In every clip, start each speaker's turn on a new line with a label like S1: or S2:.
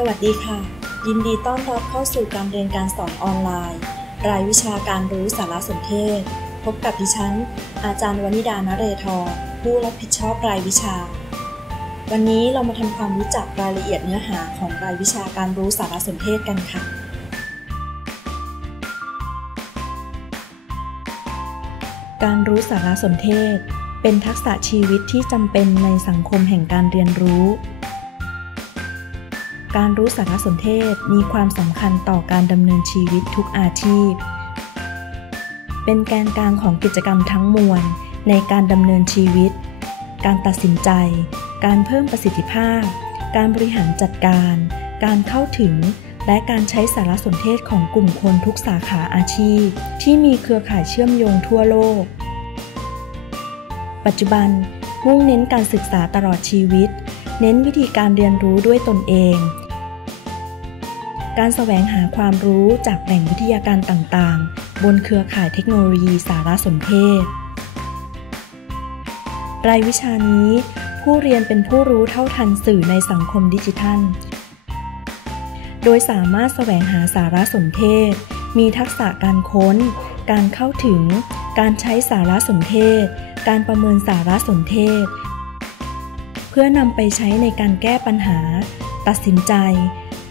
S1: สวัสดีค่ะ ยินดีต้อนรับเข้าสู่การเรียนการสอนออนไลน์ รายวิชาการรู้สารสนเทศ พบกับดิฉัน อาจารย์วนิดานเรทรผู้รับผิดชอบรายวิชา วันนี้เรามาทำความรู้จักรายละเอียดเนื้อหาของรายวิชาการรู้สารสนเทศกันค่ะการรู้สารสนเทศ เป็นทักษะชีวิตที่จำเป็นในสังคมแห่งการเรียนรู้ การรู้สารสนเทศมีความสำคัญต่อการดำเนินชีวิตทุกอาชีพ เป็นแกนกลางของกิจกรรมทั้งมวลในการดำเนินชีวิต การตัดสินใจ การเพิ่มประสิทธิภาพ การบริหารจัดการ การเข้าถึง และการใช้สารสนเทศของกลุ่มคนทุกสาขาอาชีพ ที่มีเครือข่ายเชื่อมโยงทั่วโลก ปัจจุบันมุ่งเน้นการศึกษาตลอดชีวิต เน้นวิธีการเรียนรู้ด้วยตนเอง การแสวงหาความรู้จากแหล่งวิทยาการต่างๆ บนเครือข่ายเทคโนโลยีสารสนเทศ รายวิชานี้ ผู้เรียนเป็นผู้รู้เท่าทันสื่อในสังคมดิจิทัล โดยสามารถแสวงหาสารสนเทศ มีทักษะการค้น การเข้าถึง การใช้สารสนเทศ การประเมินสารสนเทศ เพื่อนำไปใช้ในการแก้ปัญหา ตัดสินใจ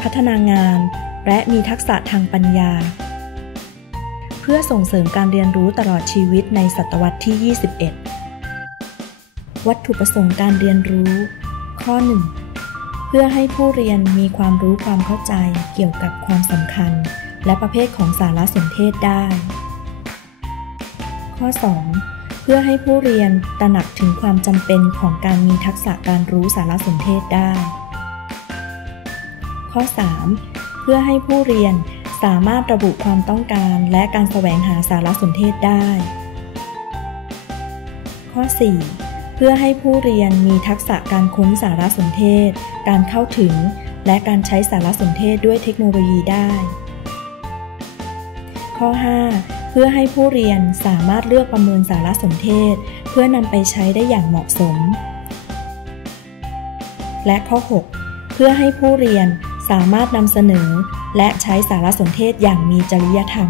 S1: พัฒนางาน และมีทักษะทางปัญญา เพื่อส่งเสริมการเรียนรู้ตลอดชีวิตในศตวรรษที่ 21 วัตถุประสงค์การเรียนรู้ ข้อ 1 เพื่อให้ผู้เรียนมีความรู้ความเข้าใจเกี่ยวกับความสำคัญ และประเภทของสารสนเทศได้ ข้อ2เพื่อให้ผู้เรียนตระหนักถึงความจำเป็นของการมีทักษะการรู้สารสนเทศได้ ข้อ 3 เพื่อให้ผู้เรียนสามารถระบุความต้องการและการแสวงหาสารสนเทศได้ ข้อ 4 เพื่อให้ผู้เรียนมีทักษะการค้นสารสนเทศ การเข้าถึง และการใช้สารสนเทศด้วยเทคโนโลยีได้ ข้อ 5 เพื่อให้ผู้เรียนสามารถเลือกประเมินสารสนเทศ เพื่อนำไปใช้ได้อย่างเหมาะสม และข้อ 6 เพื่อให้ผู้เรียน สามารถนำเสนอ และใช้สารสนเทศอย่างมีจริยธรรม